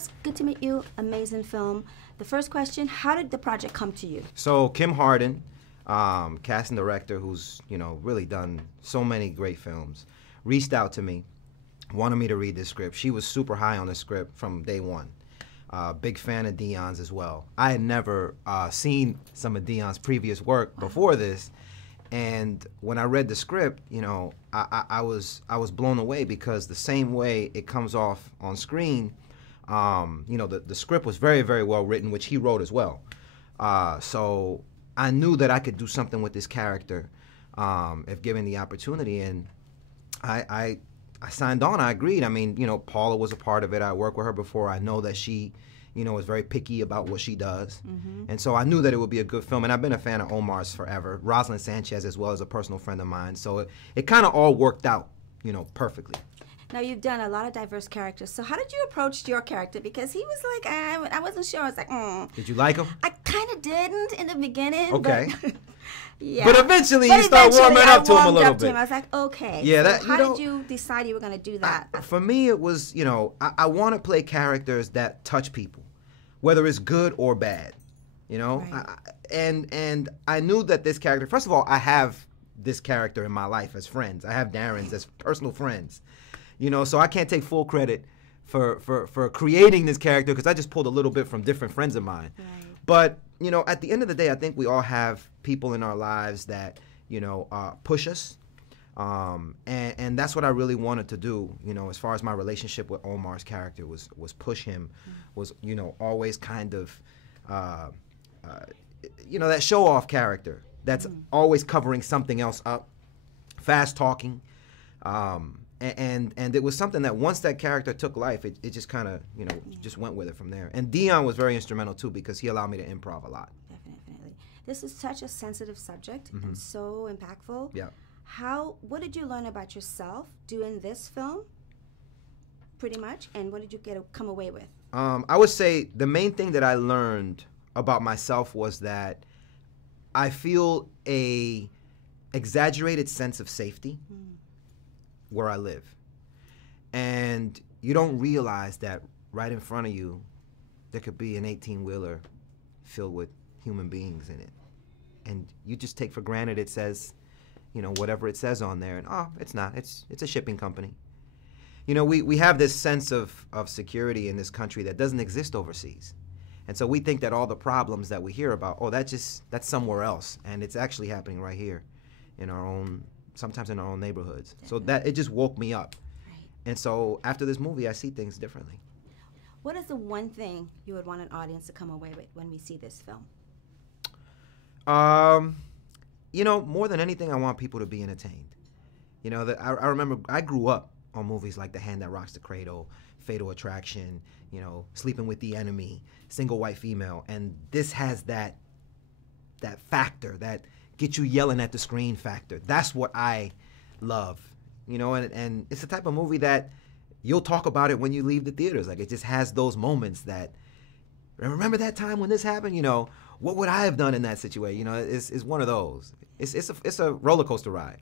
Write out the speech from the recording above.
Laz, good to meet you. Amazing film. The first question, how did the project come to you? So Kim Hardin, casting director who's, really done so many great films, reached out to me, wanted me to read this script. She was super high on the script from day one. Big fan of Dion's as well. I had never seen some of Dion's previous work before this, and when I read the script, I was blown away because the same way it comes off on screen, the script was very, very well written, which he wrote as well. So I knew that I could do something with this character if given the opportunity, and I signed on. I agreed. I mean, Paula was a part of it. I worked with her before. I know that she, is very picky about what she does. And so I knew that it would be a good film. And I've been a fan of Omar's forever. Rosalind Sanchez as well as a personal friend of mine. So it kind of all worked out, perfectly. Now, you've done a lot of diverse characters. So how did you approach your character? Because he was like, I wasn't sure. I was like, Did you like him? I kind of didn't in the beginning. Okay. But yeah. But eventually you start warming up to him a little bit. I was like, okay. Yeah. So how did you decide you were going to do that? For me, it was, I want to play characters that touch people, whether it's good or bad, Right. And I knew that this character, first of all, I have this character in my life as friends. I have Darren's as personal friends, so I can't take full credit for creating this character because I just pulled a little bit from different friends of mine. Right. But, at the end of the day, I think we all have people in our lives that, push us. And that's what I really wanted to do, as far as my relationship with Omar's character was push him, was, always kind of, that show-off character that's always covering something else up, fast talking. And it was something that once that character took life, it just kind of, just went with it from there. And Dion was very instrumental, too, because he allowed me to improv a lot. Definitely. This is such a sensitive subject and so impactful. Yeah. What did you learn about yourself doing this film, pretty much, and what did you come away with? I would say the main thing that I learned about myself was that I feel a exaggerated sense of safety where I live. And you don't realize that right in front of you, there could be an 18-wheeler filled with human beings in it. And you just take for granted it says, whatever it says on there. And, it's not. It's a shipping company. We have this sense of security in this country that doesn't exist overseas. And so we think that all the problems that we hear about, that's somewhere else. And it's actually happening right here sometimes in our own neighborhoods. Definitely. So that it just woke me up. Right. And so after this movie, I see things differently. What is the one thing you would want an audience to come away with when we see this film? More than anything, I want people to be entertained. I remember I grew up on movies like The Hand That Rocks the Cradle, Fatal Attraction, Sleeping with the Enemy, Single White Female, and this has that factor, that get you yelling at the screen factor. That's what I love, and it's the type of movie that you'll talk about it when you leave the theaters. Like, it just has those moments that, remember that time when this happened? What would I have done in that situation? It's one of those. It's a roller coaster ride.